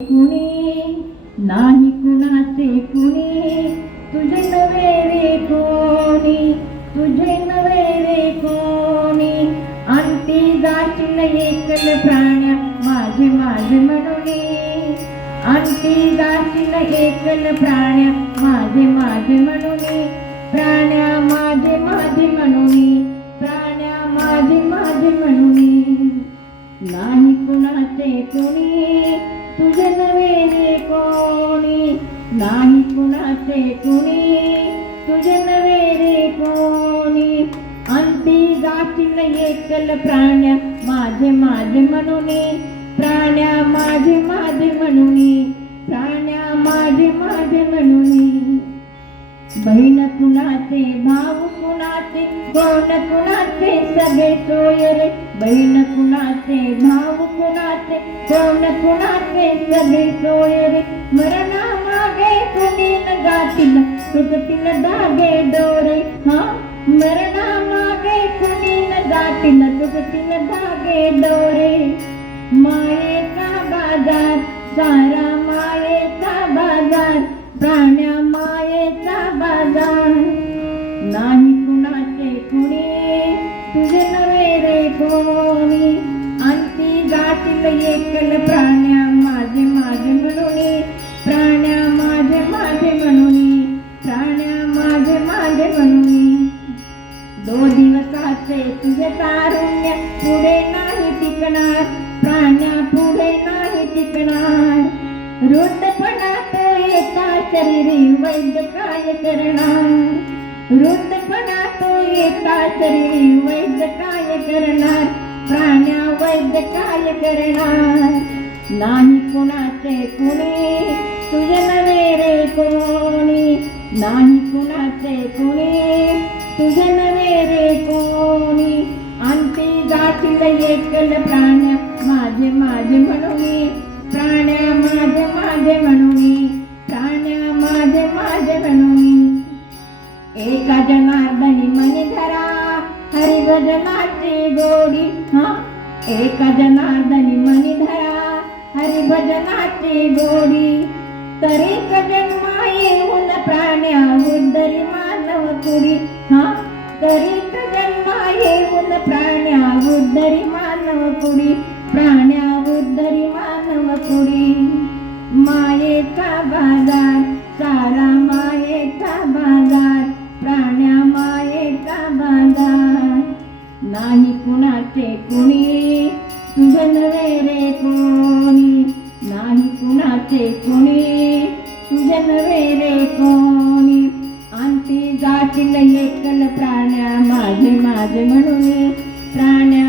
कुणी नाही कुणाचे कुणी, तुझे नवे रे कोणी, तुझे नवे रे कोणी. अंती जाशील एकल प्राण्या माझे माझे म्हणूनी, अंती जाशील एकल प्राण्या माझे माझे म्हणूनी. प्राण्या माझे माझे म्हणूनी, प्राण्या माझे माझे म्हणूनी. नाही कुणाचे कुणी, तुझे नवे रे कोणी, नाही कुणाचे कुणी, तुझे नवे रे कोणी. अंती जाशील एकल प्राण्या माझे माझे म्हणूनी, प्राण्या माझे माझे म्हणूनी, प्राण्या माझे माझे म्हणूनी. बहीण कुणाचे भाऊ कुणाचे, कोण कुणाचे सगळे सोय रे. बहीण कुणाचे भाऊ कुणाचे, कोण कुणाचे सगळे सोय रे. मरणा मागे कुणी न गातील, तुटतील धागे दोरे. हा, मरणा मागे कुणी न गातील, तुटतील धागे दोरे. मायेचा बाजार सारा मायेचा बाजार, प्राण्या मायेचा बाजार. नाही कुणाचे कुणी, तुझे नवे रे कोणी. अंती जाशील एकल प्राण्या माझे माझे म्हणूनी, प्राण्या माझे माझे म्हणूनी, प्राण्या माझे माझे म्हणूनी. 2 दिवसाचे तुझे तारुण्य पुढे नाही टिकणार, प्राण्या पुढे नाही टिकणार. वृद्धपणा तो येता शरीरी वैद्य काय करणार, वृद्धपणा तो येता शरीरी वैद्य काय करणार. प्राण्या वैद्य काय करणार. नाही कुणाचे कुणी, तुझे नवे रे कोणी, नाही कुणाचे कुणी, तुझे नवे रे कोणी. अंती जाशील एकल प्राण्या माझे माझे म्हणूनी, प्राण्या माझे माझे म्हणूनी, प्राण्या माझे माझे म्हणूनी. एका जनार्दनी मनी धरा हरिभजनाची गोडी. हा, एका जनार्दनी मनी धरा हरिभजनाची गोडी. तरी जन्मा येऊन प्राण्या उद्धरी मानव कुडी. हा, तरी जन्मा येऊन प्राण्या उद्धरी मानव कुडी, प्राण्या उद्धरी मानव कुडी. मायेचा बाजार सारा मायेचा बाजार, प्राण्या मायेचा बाजार. नाही कुणाचे कुणी, तुझे नवे रे कोणी, नाही कुणाचे कुणी, तुझे नवे रे कोणी. अंती जाशील एकल प्राण्या माझे माझे म्हणूनी, प्राण्या